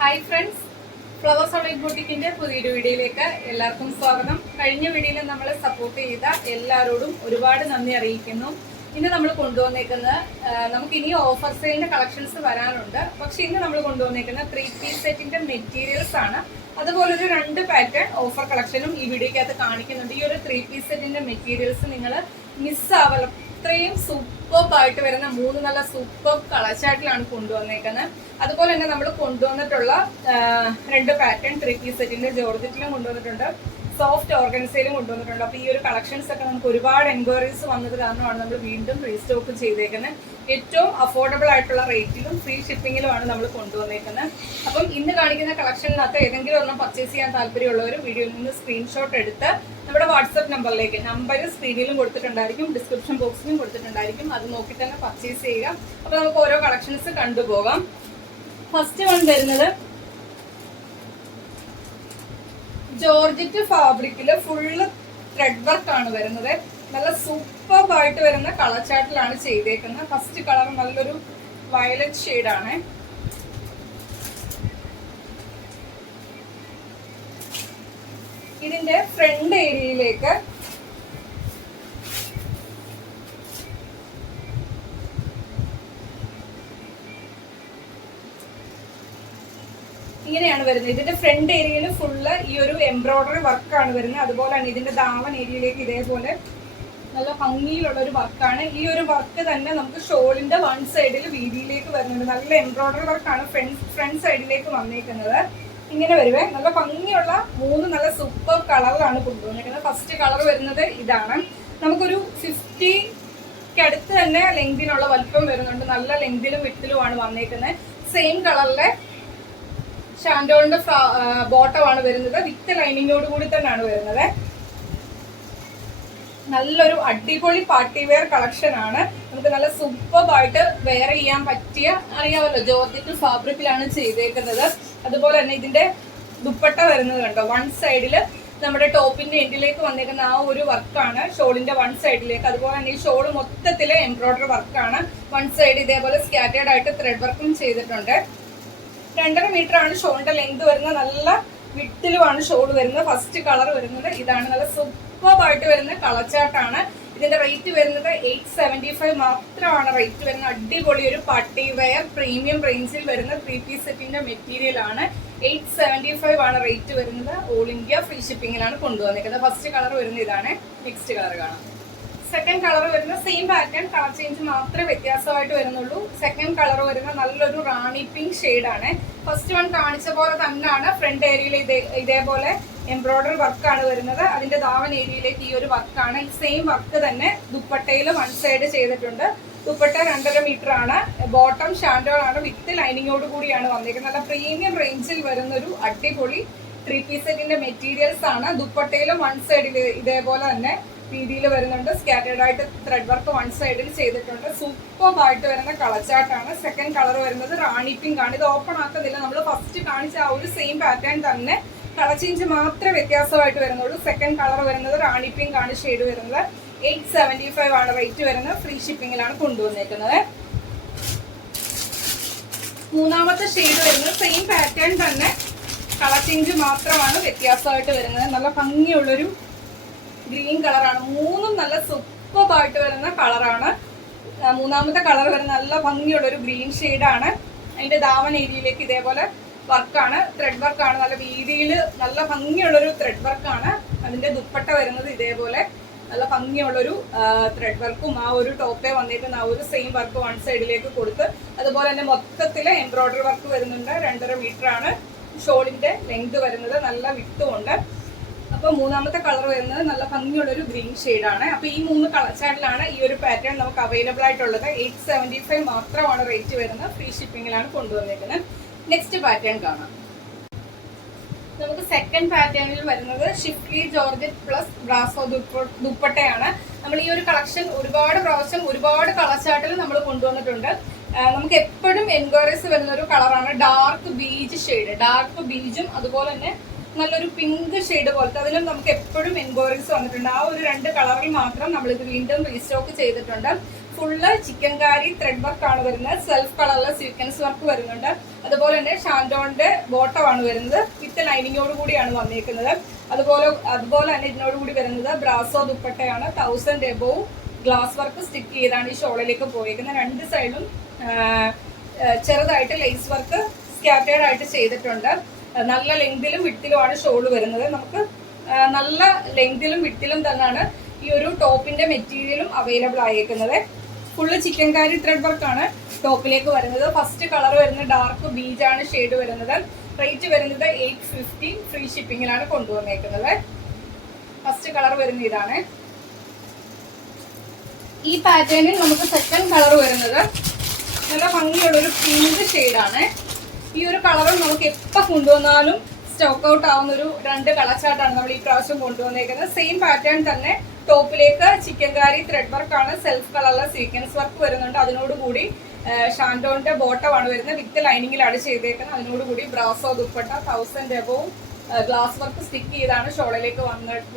Hi friends, flowers online ബുട്ടിക്കിന്റെ പുതിയൊരു വീഡിയോയിലേക്ക് എല്ലാവർക്കും സ്വാഗതം. കഴിഞ്ഞ വീഡിയോയിൽ നമ്മളെ സപ്പോർട്ട് ചെയ്ത എല്ലാവരോടും ഒരുപാട് നന്ദി അറിയിക്കുന്നു. ഇന്ന് നമ്മൾ കൊണ്ടുവന്നേക്കുന്നത് നമുക്ക് ഇനി ഓഫർ സെയിലിന്റെ കളക്ഷൻസ് വരാനുണ്ട്. പക്ഷെ ഇന്ന് നമ്മൾ കൊണ്ടുവന്നേക്കുന്ന 3 പീസ് സെറ്റിന്റെ മെറ്റീരിയൽസ് ആണ്. അതുപോലെ ഒരു 2 പാറ്റേൺ ഓഫർ കളക്ഷനും ഈ വീഡിയോക്കകത്ത് കാണിക്കുന്നുണ്ട്. ഈ ഒരു 3 പീസ് സെറ്റിന്റെ മെറ്റീരിയൽസ് നിങ്ങൾ മിസ്സാവല, ഇത്രയും സൂപ്പർബായിട്ട് വരുന്ന 3 നല്ല സൂപ്പർ കളർ ചാർട്ടിലാണ് കൊണ്ടുവന്നേക്കുന്നത്. അതുപോലെ തന്നെ നമ്മൾ കൊണ്ടുവന്നിട്ടുള്ള 2 പാറ്റേൺ 3 പീസ് സെറ്റിന്റെ ജോർജറ്റിലും കൊണ്ടുവന്നിട്ടുണ്ട്, സോഫ്റ്റ് ഓർഗൻസയിലും കൊണ്ടുവന്നിട്ടുണ്ട്. അപ്പൊ ഈ ഒരു കളക്ഷൻസ് ഒക്കെ നമുക്ക് ഒരുപാട് എൻക്വയറീസ് വന്നത് കാരണമാണ് നമ്മൾ വീണ്ടും റീസ്റ്റോക്ക് ചെയ്തേക്കുന്നത്. ഏറ്റവും അഫോർഡബിൾ ആയിട്ടുള്ള റേറ്റിലും ഫ്രീ ഷിപ്പിങ്ങിലുമാണ് നമ്മൾ കൊണ്ടുവന്നേക്കുന്നത്. അപ്പം ഇന്ന് കാണിക്കുന്ന കളക്ഷനിനകത്ത് ഏതെങ്കിലും ഒരെണ്ണം പർച്ചേസ് ചെയ്യാൻ താല്പര്യമുള്ളവർ വീഡിയോയിൽ നിന്ന് സ്ക്രീൻഷോട്ട് എടുത്ത് നമ്മുടെ വാട്സ്ആപ്പ് നമ്പറിലേക്ക്, നമ്പർ സ്ക്രീനിലും കൊടുത്തിട്ടുണ്ടായിരിക്കും, ഡിസ്ക്രിപ്ഷൻ ബോക്സിലും കൊടുത്തിട്ടുണ്ടായിരിക്കും, അത് നോക്കി തന്നെ പർച്ചേസ് ചെയ്യുക. അപ്പൊ നമുക്ക് ഓരോ കളക്ഷൻസ് കണ്ടുപോകാം. ഫസ്റ്റ് വൺ വരുന്നത് ജോർജറ്റ് ഫാബ്രിക്കില് ഫുള്ള് ത്രെഡ് വർക്ക് ആണ് വരുന്നത്. നല്ല സൂപ്പർബായിട്ട് വരുന്ന കളർ ചാർട്ടിലാണ് ചെയ്തേക്കുന്നത്. ഫസ്റ്റ് കളർ നല്ലൊരു വയലറ്റ് ഷെയ്ഡാണ്. ഇതിന്റെ ഫ്രണ്ട് ഏരിയയിലേക്ക് ഇങ്ങനെയാണ് വരുന്നത്. ഇതിന്റെ ഫ്രണ്ട് ഏരിയയിൽ ഫുള്ള് ഈ ഒരു എംബ്രോയിഡറി വർക്കാണ് വരുന്നത്. അതുപോലെ തന്നെ ഇതിന്റെ ദാമൻ ഏരിയയിലേക്ക് ഇതേപോലെ നല്ല ഭംഗിയിലുള്ള ഒരു വർക്കാണ്. ഈ ഒരു വർക്ക് തന്നെ നമുക്ക് ഷോളിന്റെ വൺ സൈഡിൽ വീതിയിലേക്ക് വരുന്നുണ്ട്. നല്ല എംബ്രോയിഡറി വർക്കാണ് ഫ്രണ്ട് സൈഡിലേക്ക് വന്നേക്കുന്നത്. ഇങ്ങനെ വരുവേ. നല്ല ഭംഗിയുള്ള 3 നല്ല സൂപ്പർ കളറിലാണ് കൊണ്ടുവന്നിരിക്കുന്നത്. ഫസ്റ്റ് കളർ വരുന്നത് ഇതാണ്. നമുക്കൊരു 50 അടുത്ത് തന്നെ ലെങ്തിനുള്ള വലിപ്പം വരുന്നുണ്ട്. നല്ല ലെങ്തിലും വിട്ടിലുമാണ് വന്നേക്കുന്നത്. സെയിം കളറിലെ ഷാൻഡോളിന്റെ ബോട്ടമാണ് വരുന്നത്. വിത്ത് ലൈനിങ്ങോട് കൂടി തന്നെയാണ് വരുന്നത്. നല്ലൊരു അടിപൊളി പാർട്ടി വെയർ കളക്ഷൻ ആണ്. നമുക്ക് നല്ല സൂപ്പർബായിട്ട് വെയർ ചെയ്യാൻ പറ്റിയ, അറിയാമല്ലോ ജോർജറ്റ് ഫാബ്രിക്കിലാണ് ചെയ്തേക്കുന്നത്. അതുപോലെ തന്നെ ഇതിന്റെ ദുപ്പട്ട വരുന്നത് കണ്ടോ, വൺ സൈഡില് നമ്മുടെ ടോപ്പിന്റെ എൻഡിലേക്ക് വന്നേക്കുന്ന ആ ഒരു വർക്കാണ് ഷോളിന്റെ വൺ സൈഡിലേക്ക്. അതുപോലെ തന്നെ ഈ ഷോള് മൊത്തത്തില് എംബ്രോയിഡറി വർക്കാണ്. വൺ സൈഡ് ഇതേപോലെ സ്കാറ്റേർഡ് ആയിട്ട് ത്രെഡ് വർക്കും ചെയ്തിട്ടുണ്ട്. 2.5 മീറ്റർ ആണ് ഷോളിന്റെ ലെങ്ത് വരുന്നത്. നല്ല വിട്ടിലുമാണ് ഷോൾ വരുന്നത്. ഫസ്റ്റ് കളർ വരുന്നത് ഇതാണ്. നല്ല സൂപ്പർബായിട്ട് വരുന്ന കളർ ചാർട്ടാണ്. ഇതിന്റെ റേറ്റ് വരുന്നത് 875 മാത്രമാണ് റേറ്റ് വരുന്നത്. അടിപൊളി ഒരു പാർട്ടി വെയർ പ്രീമിയം റേഞ്ചിൽ വരുന്ന 3 പീസ് സെറ്റിന്റെ മെറ്റീരിയൽ ആണ്. 875 ആണ് റേറ്റ് വരുന്നത്. ഓൾ ഇന്ത്യ ഫ്രീ ഷിപ്പിംഗിലാണ് കൊണ്ടുവന്നിരിക്കുന്നത്. ഫസ്റ്റ് കളർ വരുന്നത് ഇതാണ്. നെക്സ്റ്റ് കളർ കാണാം. സെക്കൻഡ് കളർ വരുന്ന സെയിം പാറ്റേൺ, കളർ ചേഞ്ച് മാത്രമേ വ്യത്യാസമായിട്ട് വരുന്നുള്ളൂ. സെക്കൻഡ് കളർ വരുന്ന നല്ലൊരു റാണി പിങ്ക് ഷെയ്ഡാണ്. ഫസ്റ്റ് വൺ കാണിച്ച പോലെ തന്നെയാണ്. ഫ്രണ്ട് ഏരിയയിൽ ഇതേപോലെ എംബ്രോയിഡറി വർക്കാണ് വരുന്നത്. അതിന്റെ ദാവൻ ഏരിയയിലേക്ക് ഈ ഒരു വർക്കാണ്. ഈ സെയിം വർക്ക് തന്നെ ദുപ്പട്ടയിൽ വൺ സൈഡ് ചെയ്തിട്ടുണ്ട്. ദുപ്പട്ട 2.5 മീറ്റർ ആണ്. ബോട്ടം ഷാൻഡോൾ ആണ്. വിത്ത് ലൈനിങ്ങോട് കൂടിയാണ് വന്നിരിക്കുന്നത്. നല്ല പ്രീമിയം റേഞ്ചിൽ വരുന്ന ഒരു അടിപൊളി 3 പീസ് സെറ്റിന്റെ മെറ്റീരിയൽസ് ആണ്. ദുപ്പട്ടയിലും വൺ സൈഡിൽ ഇതേപോലെ തന്നെ രീതിയിൽ വരുന്നുണ്ട്. സ്കാറ്റേർഡ് ആയിട്ട് ത്രെഡ് വർക്ക് വൺ സൈഡിൽ ചെയ്തിട്ടുണ്ട്. സൂപ്പർബായിട്ട് വരുന്ന കളർ ചാർട്ടാണ്. സെക്കൻഡ് കളർ വരുന്നത് റാണി പിങ്ക് ആണ്. ഇത് ഓപ്പൺ ആക്കുന്നില്ല, നമ്മൾ ഫസ്റ്റ് കാണിച്ച ആ ഒരു സെയിം പാറ്റേൺ തന്നെ, കളർ ചേഞ്ച് മാത്രമേ വ്യത്യാസമായിട്ട് വരുന്നുള്ളൂ. സെക്കൻഡ് കളർ വരുന്നത് റാണി പിങ്ക് ആണ് ഷെയ്ഡ് വരുന്നത്. 875 ആണ് റേറ്റ് വരുന്നത്. ഫ്രീ ഷിപ്പിംഗിലാണ് കൊണ്ടുവന്നേക്കുന്നത്. മൂന്നാമത്തെ ഷെയ്ഡ് വരുന്നത് സെയിം പാറ്റേൺ തന്നെ, കളർ ചേഞ്ച് മാത്രമാണ് വ്യത്യാസമായിട്ട് വരുന്നത്. നല്ല ഭംഗിയുള്ളൊരു ഗ്രീൻ കളറാണ്. 3 നല്ല സൂപ്പർബായിട്ട് വരുന്ന കളറാണ്. മൂന്നാമത്തെ കളർ വരുന്ന നല്ല ഭംഗിയുള്ള ഒരു ഗ്രീൻ ഷെയ്ഡാണ്. അതിന്റെ ദാവൻ ഏരിയയിലേക്ക് ഇതേപോലെ വർക്കാണ്, ത്രെഡ് വർക്കാണ്. നല്ല വീതിയിൽ നല്ല ഭംഗിയുള്ളൊരു ത്രെഡ് വർക്കാണ്. അതിന്റെ ദുപ്പട്ട വരുന്നത് ഇതേപോലെ നല്ല ഭംഗിയുള്ളൊരു ത്രെഡ് വർക്കും ആ ഒരു ടോപ്പേ വന്നിരിക്കുന്ന ആ ഒരു സെയിം വർക്ക് വൺ സൈഡിലേക്ക് കൊടുത്ത്, അതുപോലെ തന്നെ മൊത്തത്തില് എംബ്രോയിഡറി വർക്ക് വരുന്നുണ്ട്. 2.5 മീറ്റർ ആണ് ഷോളിന്റെ ലെങ്ത് വരുന്നത്. നല്ല വിട്ടുമുണ്ട്. അപ്പൊ മൂന്നാമത്തെ കളർ വരുന്നത് നല്ല ഭംഗിയുള്ള ഒരു ഗ്രീൻ ഷെയ്ഡാണ്. അപ്പൊ ഈ 3 കളർ ചാർട്ടിലാണ് ഈ ഒരു പാറ്റേൺ നമുക്ക് അവൈലബിൾ ആയിട്ടുള്ളത്. 875 മാത്രമാണ് റേറ്റ് വരുന്നത്. ഫ്രീ ഷിപ്പിംഗിലാണ് കൊണ്ടുവന്നിരിക്കുന്നത്. നെക്സ്റ്റ് പാറ്റേൺ കാണാം. നമുക്ക് സെക്കൻഡ് പാറ്റേണിൽ വരുന്നത് ഷിഫ്ലി ജോർജറ്റ് പ്ലസ് ബ്രാസോ ദുപ്പട്ടയാണ്. നമ്മൾ ഈ ഒരു കളക്ഷൻ ഒരുപാട് പ്രാവശ്യം ഒരുപാട് കളർ ചാർട്ടിൽ നമ്മൾ കൊണ്ടുവന്നിട്ടുണ്ട്. നമുക്ക് എപ്പോഴും എൻക്വയറീസ് വരുന്ന ഒരു കളറാണ് ഡാർക്ക് ബീജ് ഷെയ്ഡ്. ഡാർക്ക് ബീജും അതുപോലെ തന്നെ നല്ലൊരു പിങ്ക് ഷെയ്ഡ് പോലത്തെ, അതിലും നമുക്ക് എപ്പോഴും എൻക്വയറീസ് വന്നിട്ടുണ്ട്. ആ ഒരു 2 കളറിൽ മാത്രം നമ്മളിത് വീണ്ടും റീസ്റ്റോക്ക് ചെയ്തിട്ടുണ്ട്. ഫുള്ള് ചിക്കൻ കാരി ത്രെഡ് വർക്ക് ആണ് വരുന്നത്. സെൽഫ് കളറിലെ സീക്വൻസ് വർക്ക് വരുന്നുണ്ട്. അതുപോലെ തന്നെ ഷാൻഡോണിന്റെ ബോട്ടമാണ് വരുന്നത്, വിത്ത് ലൈനിങ്ങോട് കൂടിയാണ് വന്നിരിക്കുന്നത്. അതുപോലെ തന്നെ ഇതിനോട് കൂടി വരുന്നത് ബ്രാസോ ദുപ്പട്ടയാണ്. 1000 എബോവ് ഗ്ലാസ് വർക്ക് സ്റ്റിക്ക് ചെയ്താണ് ഈ ഷോളിലേക്ക് പോയിരിക്കുന്നത്. രണ്ട് സൈഡും ചെറുതായിട്ട് ലേസ് വർക്ക് സ്കാറ്റേർഡ് ആയിട്ട് ചെയ്തിട്ടുണ്ട്. നല്ല ലെങ്തിലും വിട്ടിലുമാണ് ഷോള് വരുന്നത്. നമുക്ക് നല്ല ലെങ്തിലും വിട്ടിലും തന്നെയാണ് ഈ ഒരു ടോപ്പിന്റെ മെറ്റീരിയലും അവൈലബിൾ ആയിരിക്കുന്നത്. ഫുള്ള് ചിക്കൻകാരി ത്രെഡ് വർക്കാണ് ടോപ്പിലേക്ക് വരുന്നത്. ഫസ്റ്റ് കളർ വരുന്നത് ഡാർക്ക് ബീജ് ആണ് ഷെയ്ഡ് വരുന്നത്. റേറ്റ് വരുന്നത് 850, ഫ്രീ ഷിപ്പിങ്ങിലാണ് കൊണ്ടുവന്നേക്കുന്നത്. ഫസ്റ്റ് കളർ വരുന്ന ഇതാണ്. ഈ പാറ്റേണിൽ നമുക്ക് സെക്കൻഡ് കളർ വരുന്നത് നല്ല ഭംഗിയുള്ള ഒരു പിങ്ക് ഷെയ്ഡാണ്. ഈ ഒരു കളറും നമുക്ക് എപ്പോൾ കൊണ്ടുവന്നാലും സ്റ്റോക്ക് ഔട്ട് ആവുന്ന ഒരു 2 കളർ ചാർട്ടാണ് നമ്മൾ ഈ പ്രാവശ്യം കൊണ്ടുവന്നേക്കുന്നത്. സെയിം പാറ്റേൺ തന്നെ ടോപ്പിലേക്ക് ചിക്കൻകാരി ത്രെഡ് വർക്കാണ്. സെൽഫ് കളറിലെ സീക്വൻസ് വർക്ക് വരുന്നുണ്ട്. അതിനോടുകൂടി ഷാൻഡോണിന്റെ ബോട്ടമാണ് വരുന്നത്, വിത്ത് ലൈനിങ്ങിലാണ് ചെയ്തേക്കുന്നത്. അതിനോടുകൂടി brasso dupatta 1000 above glass work stick ചെയ്താണ് ഷോളിലേക്ക്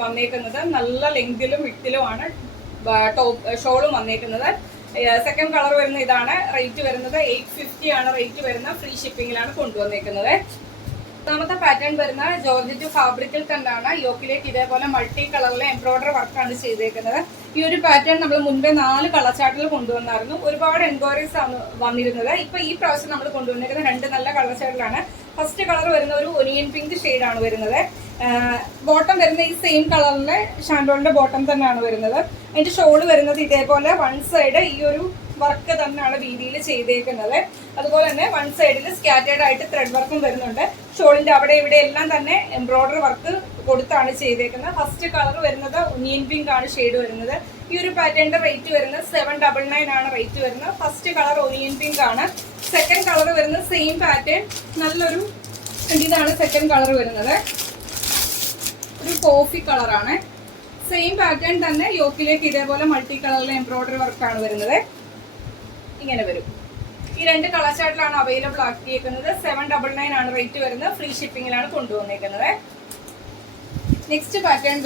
വന്നേക്കുന്നത്. നല്ല ലെങ്തിലും വിട്ടിലുമാണ് ടോപ്പ് ഷോളും വന്നേക്കുന്നത്. സെക്കൻഡ് കളർ വരുന്ന ഇതാണ്. റേറ്റ് വരുന്നത് 850 ആണ് റേറ്റ് വരുന്നത്. ഫ്രീ ഷിപ്പിങ്ങിലാണ് കൊണ്ടുവന്നേക്കുന്നത്. രണ്ടാമത്തെ പാറ്റേൺ വരുന്ന ജോർജറ്റ് ഫാബ്രിക്കിൽ തന്നെയാണ്. യോക്കിലേക്ക് ഇതേപോലെ മൾട്ടി കളറിലെ എംബ്രോയിഡറി വർക്കാണ് ചെയ്തേക്കുന്നത്. ഈ ഒരു പാറ്റേൺ നമ്മൾ മുൻപേ 4 കളർ ചാർട്ടിൽ കൊണ്ടുവന്നായിരുന്നു. ഒരുപാട് എൻക്വയറീസ് ആണ് വന്നിരുന്നത്. ഇപ്പൊ ഈ പ്രാവശ്യം നമ്മൾ കൊണ്ടുവന്നിരിക്കുന്നത് 2 നല്ല കളർ ചാർട്ടിലാണ്. ഫസ്റ്റ് കളർ വരുന്ന ഒരു ഒനിയൻ പിങ്ക് ഷെയ്ഡ് ആണ് വരുന്നത്. ബോട്ടം വരുന്ന ഈ സെയിം കളറിലെ ഷാൻഡോണിന്റെ ബോട്ടം തന്നെയാണ് വരുന്നത്. അതിന്റെ ഷോള് വരുന്നത് ഇതേപോലെ വൺ സൈഡ് ഈ ഒരു വർക്ക് തന്നെയാണ് രീതിയിൽ ചെയ്തേക്കുന്നത്. അതുപോലെ തന്നെ വൺ സൈഡിൽ സ്കാറ്റേർഡ് ആയിട്ട് ത്രെഡ് വർക്കും വരുന്നുണ്ട്. ഷോളിന്റെ അവിടെ ഇവിടെ എല്ലാം തന്നെ എംബ്രോയിഡറി വർക്ക് കൊടുത്താണ് ചെയ്തേക്കുന്നത്. ഫസ്റ്റ് കളർ വരുന്നത് ഒനിയൻ പിങ്ക് ആണ് ഷെയ്ഡ് വരുന്നത്. ഈ ഒരു പാറ്റേണിന്റെ റേറ്റ് വരുന്നത് 799 ആണ് റേറ്റ് വരുന്നത്. ഫസ്റ്റ് കളർ ഒനിയൻ പിങ്ക് ആണ്. സെക്കൻഡ് കളർ വരുന്നത് സെയിം പാറ്റേൺ, നല്ലൊരു ഇതാണ് സെക്കൻഡ് കളർ വരുന്നത്. ഒരു കോഫി കളറാണ്. സെയിം പാറ്റേൺ തന്നെ യോക്കിലേക്ക് ഇതേപോലെ മൾട്ടി കളറിലെ എംബ്രോയിഡറി വർക്കാണ് വരുന്നത്. ഇങ്ങനെ വരും. ഈ 2 കളർ ചാർട്ടിലാണ് അവൈലബിൾ ആക്കിയേക്കുന്നത്. 799 ആണ് റേറ്റ് വരുന്നത്. ഫ്രീ ഷിപ്പിങ്ങിലാണ് കൊണ്ടുവന്നേക്കുന്നത്. നെക്സ്റ്റ് പാറ്റേൺ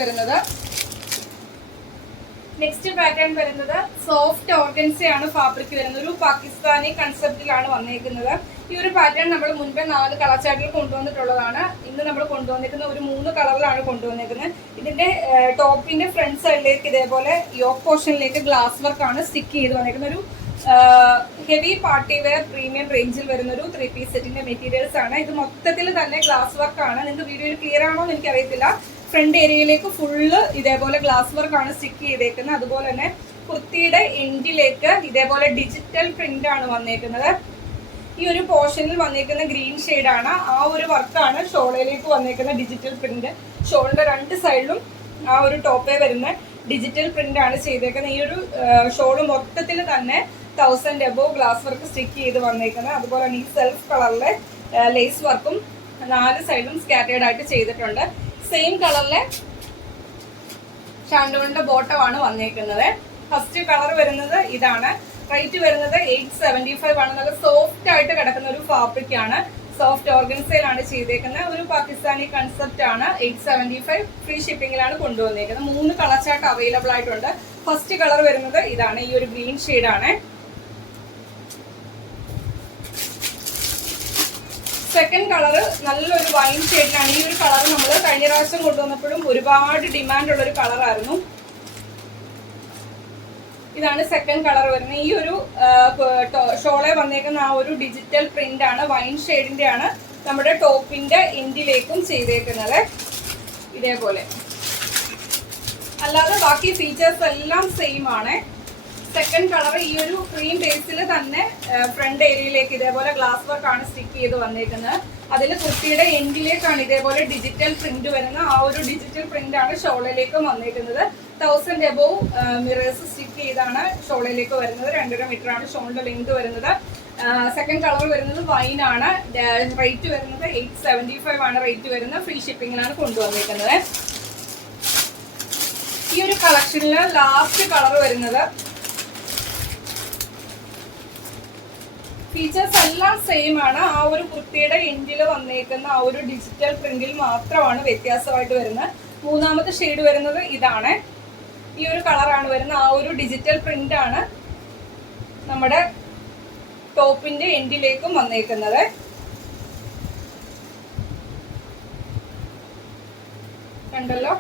വരുന്നത് സോഫ്റ്റ് ഓർഗൻസയാണ് ഫാബ്രിക് വരുന്നത്. ഒരു പാകിസ്ഥാനി കൺസെപ്റ്റിലാണ് വന്നേക്കുന്നത്. ഈ ഒരു പാറ്റേൺ നമ്മൾ മുൻപേ 4 കളർ ചാർട്ടിൽ കൊണ്ടുവന്നിട്ടുള്ളതാണ്. ഇന്ന് നമ്മൾ കൊണ്ടുവന്നിരിക്കുന്ന ഒരു 3 കളറിലാണ് കൊണ്ടുവന്നിരിക്കുന്നത്. ഇതിന്റെ ടോപ്പിന്റെ ഫ്രണ്ട് സൈഡിലേക്ക് ഇതേപോലെ യോക്ക് പോർഷനിലേക്ക് ഗ്ലാസ് വർക്കാണ് സ്റ്റിക്ക് ചെയ്ത് വന്നിരിക്കുന്നത്. ഒരു ഹെവി പാർട്ടി വെയർ പ്രീമിയം റേഞ്ചിൽ വരുന്ന ഒരു 3 പീസ് സെറ്റിന്റെ മെറ്റീരിയൽസ് ആണ്. ഇത് മൊത്തത്തിൽ തന്നെ ഗ്ലാസ് വർക്കാണ്. നിങ്ങൾക്ക് വീഡിയോയിൽ ക്ലിയർ ആണോ എന്ന് എനിക്കറിയത്തില്ല. ഫ്രണ്ട് ഏരിയയിലേക്ക് ഫുള്ള് ഇതേപോലെ ഗ്ലാസ് വർക്കാണ് സ്റ്റിക്ക് ചെയ്തേക്കുന്നത്. അതുപോലെ തന്നെ കുർത്തിയുടെ എൻഡിലേക്ക് ഇതേപോലെ ഡിജിറ്റൽ പ്രിന്റ് ആണ് വന്നേക്കുന്നത്. ഈ ഒരു പോർഷനിൽ വന്നേക്കുന്ന ഗ്രീൻ ഷെയ്ഡാണ്. ആ ഒരു വർക്കാണ് ഷോളിലേക്ക് വന്നേക്കുന്ന ഡിജിറ്റൽ പ്രിന്റ്. ഷോളിന്റെ 2 സൈഡിലും ആ ഒരു ടോപ്പേ വരുന്ന ഡിജിറ്റൽ പ്രിന്റ് ആണ് ചെയ്തേക്കുന്നത്. ഈ ഒരു ഷോള് മൊത്തത്തിൽ തന്നെ 1000 എബോവ് ഗ്ലാസ് വർക്ക് സ്റ്റിക്ക് ചെയ്ത് വന്നേക്കുന്നത്. അതുപോലെ തന്നെ ഈ സെൽഫ് കളറിലെ ലേസ് വർക്കും 4 സൈഡിലും സ്കാറ്റേർഡ് ആയിട്ട് ചെയ്തിട്ടുണ്ട്. സെയിം കളറിലെ ഷാൻഡോണിന്റെ ബോട്ടമാണ് വന്നേക്കുന്നത്. ഫസ്റ്റ് കളർ വരുന്നത് ഇതാണ്. റേറ്റ് വരുന്നത് 875 ആണ്. നല്ല സോഫ്റ്റ് ആയിട്ട് കിടക്കുന്ന ഒരു ഫാബ്രിക് ആണ്. സോഫ്റ്റ് ഓർഗൻസയിലാണ് ചെയ്തേക്കുന്നത്. ഒരു പാകിസ്ഥാനി കൺസെപ്റ്റ് ആണ്. 875 ഫ്രീ ഷിപ്പിങ്ങിലാണ് കൊണ്ടുവന്നേക്കുന്നത്. 3 കളർ ചാർട്ട് അവൈലബിൾ ആയിട്ടുണ്ട്. ഫസ്റ്റ് കളർ വരുന്നത് ഇതാണ്. ഈ ഒരു ഗ്രീൻ ഷെയ്ഡാണ്. സെക്കൻഡ് കളർ നല്ലൊരു വൈൻ ഷെയ്ഡിലാണ്. ഈ ഒരു കളർ നമ്മൾ കഴിഞ്ഞ പ്രാവശ്യം കൊണ്ടുവന്നപ്പോഴും ഒരുപാട് ഡിമാൻഡ് ഉള്ള ഒരു കളറായിരുന്നു. ഇതാണ് സെക്കൻഡ് കളർ വരുന്നത്. ഈ ഒരു ഷോളെ വന്നേക്കുന്ന ആ ഒരു ഡിജിറ്റൽ പ്രിന്റ് ആണ്. വൈൻ ഷെയ്ഡിന്റെ ആണ്. നമ്മുടെ ടോപ്പിന്റെ എൻഡിലേക്കും ചെയ്തേക്കുന്നത് ഇതേപോലെ. അല്ലാതെ ബാക്കി ഫീച്ചേഴ്സ് എല്ലാം സെയിം ആണ്. സെക്കൻഡ് കളർ ഈ ഒരു ക്രീം ബേസിൽ തന്നെ ഫ്രണ്ട് ഏരിയയിലേക്ക് ഇതേപോലെ ഗ്ലാസ് വർക്ക് ആണ് സ്റ്റിക്ക് ചെയ്ത് വന്നേക്കുന്നത്. അതിൽ കുർത്തിയുടെ എൻഡിലേക്കാണ് ഇതേപോലെ ഡിജിറ്റൽ പ്രിന്റ് വരുന്നത്. ആ ഒരു ഡിജിറ്റൽ പ്രിന്റ് ആണ് ഷോളിലേക്കും വന്നേക്കുന്നത്. 1000 എബോവ് മിറേഴ്സ് സ്റ്റിക്ക് ചെയ്താണ് ഷോളിലേക്ക് വരുന്നത്. 2.5 മീറ്റർ ആണ് ഷോളിന്റെ ലെങ്ത് വരുന്നത്. സെക്കൻഡ് കളർ വരുന്നത് വൈൻ ആണ്. റേറ്റ് വരുന്നത് 875 ആണ് റേറ്റ് വരുന്നത്. ഫ്രീ ഷിപ്പിങ്ങിലാണ് കൊണ്ടുവന്നേക്കുന്നത്. ഈ ഒരു കളക്ഷനിൽ ലാസ്റ്റ് കളർ വരുന്നത് ഫീച്ചേഴ്സ് എല്ലാം സെയിം ആണ്. ആ ഒരു കുർത്തിയുടെ എൻഡിൽ വന്നേക്കുന്ന ആ ഒരു ഡിജിറ്റൽ പ്രിന്റിൽ മാത്രമാണ് വ്യത്യാസമായിട്ട് വരുന്നത്. മൂന്നാമത്തെ ഷെയ്ഡ് വരുന്നത് ഇതാണ്. ഈ ഒരു കളറാണ് വരുന്നത്. ആ ഒരു ഡിജിറ്റൽ പ്രിന്റ് ആണ് നമ്മുടെ ടോപ്പിന്റെ എൻഡിലേക്കും വന്നേക്കുന്നത്. കണ്ടല്ലോ,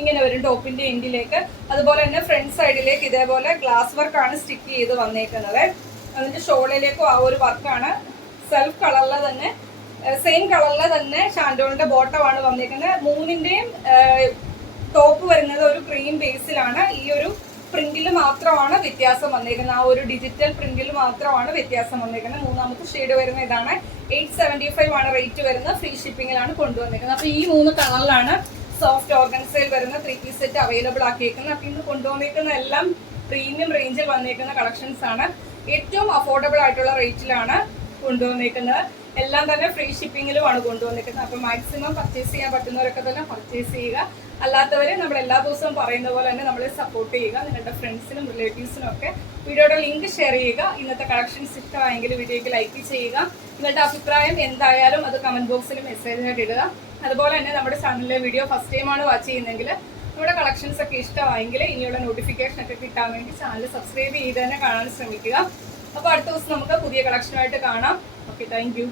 ഇങ്ങനെ വരും ടോപ്പിന്റെ എൻഡിലേക്ക്. അതുപോലെ തന്നെ ഫ്രണ്ട് സൈഡിലേക്ക് ഇതേപോലെ ഗ്ലാസ് വർക്കാണ് സ്റ്റിക്ക് ചെയ്ത് വന്നേക്കുന്നത്. അതിന്റെ ഷോളിലേക്കും ആ ഒരു വർക്കാണ്. സെൽഫ് കളറിലെ തന്നെ സെയിം കളറിലെ തന്നെ ഷാൻഡോളിന്റെ ബോട്ടമാണ് വന്നേക്കുന്നത്. മൂന്നിന്റെയും ടോപ്പ് വരുന്നത് ഒരു ക്രീം ബേസിലാണ്. ഈ ഒരു പ്രിന്റിൽ മാത്രമാണ് വ്യത്യാസം വന്നേക്കുന്നത്. ആ ഒരു ഡിജിറ്റൽ പ്രിന്റിൽ മാത്രമാണ് വ്യത്യാസം വന്നേക്കുന്നത്. മൂന്നാമത്തെ ഷെയ്ഡ് വരുന്ന ഇതാണ്. 875 ആണ് റേറ്റ് വരുന്നത്. ഫ്രീ ഷിപ്പിംഗിലാണ് കൊണ്ടുവന്നേക്കുന്നത്. അപ്പൊ ഈ 3 കളറിലാണ് സോഫ്റ്റ് ഓർഗൻസയിൽ വരുന്ന 3 പീസ് സെറ്റ് അവൈലബിൾ ആക്കിയേക്കുന്നത്. അപ്പൊ ഇന്ന് കൊണ്ടുവന്നേക്കുന്ന എല്ലാം പ്രീമിയം റേഞ്ചിൽ വന്നേക്കുന്ന കളക്ഷൻസ് ആണ്. ഏറ്റവും അഫോർഡബിൾ ആയിട്ടുള്ള റേറ്റിലാണ് കൊണ്ടുവന്നേക്കുന്നത്. എല്ലാം തന്നെ ഫ്രീ ഷിപ്പിംഗിലുമാണ് കൊണ്ടുവന്നിരിക്കുന്നത്. അപ്പോൾ മാക്സിമം പർച്ചേസ് ചെയ്യാൻ പറ്റുന്നവരൊക്കെ തന്നെ പർച്ചേസ് ചെയ്യുക. അല്ലാത്തവരെ നമ്മൾ എല്ലാ ദിവസവും പറയുന്ന പോലെ തന്നെ നമ്മളെ സപ്പോർട്ട് ചെയ്യുക. നിങ്ങളുടെ ഫ്രണ്ട്സിനും റിലേറ്റീവ്സിനും ഒക്കെ വീഡിയോയുടെ ലിങ്ക് ഷെയർ ചെയ്യുക. ഇന്നത്തെ കളക്ഷൻസ് ഇഷ്ടമായെങ്കിൽ വീഡിയോയ്ക്ക് ലൈക്ക് ചെയ്യുക. നിങ്ങളുടെ അഭിപ്രായം എന്തായാലും അത് കമന്റ് ബോക്സിൽ മെസ്സേജ് ആയിട്ട് ഇടുക. അതുപോലെ തന്നെ നമ്മുടെ ചാനലിലെ വീഡിയോ ഫസ്റ്റ് ടൈമാണ് വാച്ച് ചെയ്യുന്നതെങ്കിൽ നമ്മുടെ കളക്ഷൻസ് ഒക്കെ ഇഷ്ടമായെങ്കിൽ ഇനിയുള്ള നോട്ടിഫിക്കേഷൻ ഒക്കെ കിട്ടാൻ വേണ്ടി ചാനൽ സബ്സ്ക്രൈബ് ചെയ്ത് തന്നെ കാണാൻ ശ്രമിക്കുക. അപ്പോൾ അടുത്ത ദിവസം നമുക്ക് പുതിയ കളക്ഷനുമായിട്ട് കാണാം. Okay, thank you.